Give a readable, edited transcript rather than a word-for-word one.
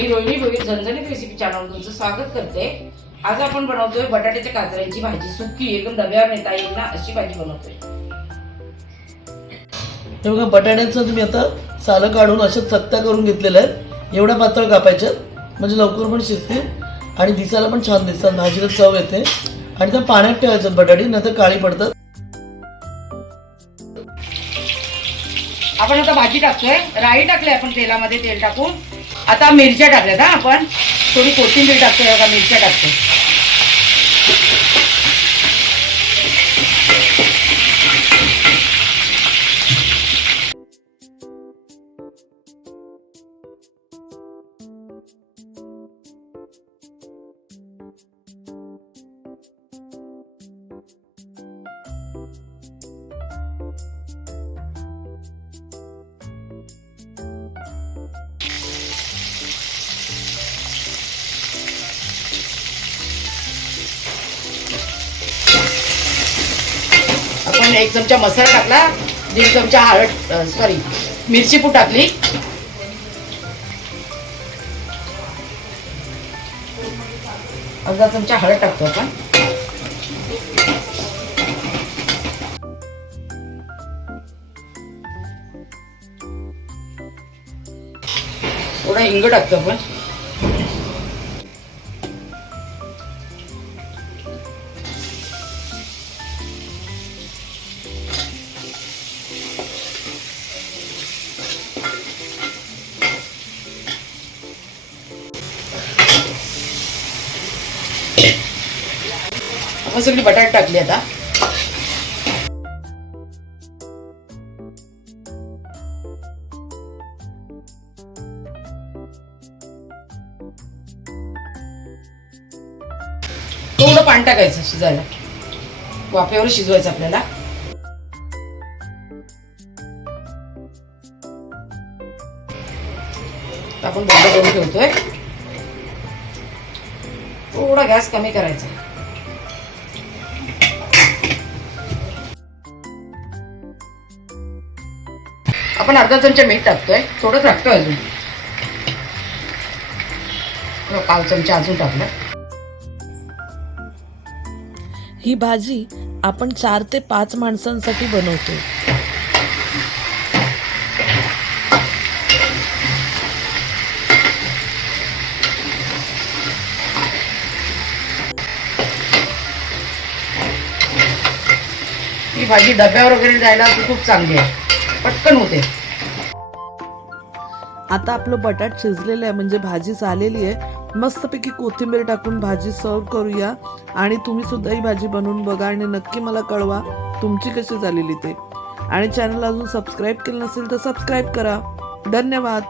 मी रोहिणी भोईर झणझणीत रेसिपी चॅनलवर तुमचं स्वागत करते। आज आपण बनवतोय बटाट्याच्या काजऱ्यांची भाजी। सुकी एकदम डब्यावर नेता येईल ना अशी भाजी बनवतोय। हे बघा, बटाट्याचं तुम्ही आता सालं काढून अशा चकत्या करून घेतलेल्या आहेत। एवढ्या पातळ कापायच्या म्हणजे लवकर पण शिजतील आणि दिसायला पण छान दिसतात, भाजीला चव येते। आणि त्या पाण्यात ठेवायचं बटाटी, नाहीतर काळी पडतात। आपण आता भाजी टाकतोय, राई टाकले आपण तेलामध्ये, तेल टाकून आता मिरच्या टाकल्यात। आपण थोडी कोथिंबीर टाकतोय, बघा मिरच्या टाकतोय। आपण 1 चमचा मसाला टाकला, 1.5 चमचा हळद मिरची पूड टाकली, अर्धा चमचा हळद टाकतो आपण। थोडा हिंग टाकतो आपण। आपण सगळी बटाटे टाकली आता। थोडं पाणी टाकायचं शिजायला, वाफेवर शिजवायचं आपल्याला। आपण बंद करून ठेवतोय, थोडा गॅस कमी करायचा। आपण अर्धा चमचा मीठ टाकतोय, थोडंच टाकतोय अजून, 1/4 चमचा अजून टाकलं। ही भाजी आपण 4 ते 5 माणसांसाठी बनवतो। ही भाजी डब्यावर वगैरे जायला खूप चांगली आहे, पटकन होते। आता आपलं बटाट शिजलेलं आहे, म्हणजे भाजी झालेली आहे। मस्तपैकी कोथिंबीर टाकून भाजी सर्व करूया। आणि तुम्ही सुद्धा ही भाजी बनवून बघा आणि नक्की मला कळवा तुमची कशी झालेली ते। आणि चॅनल अजून सबस्क्राईब केलं नसेल तर सबस्क्राईब करा। धन्यवाद।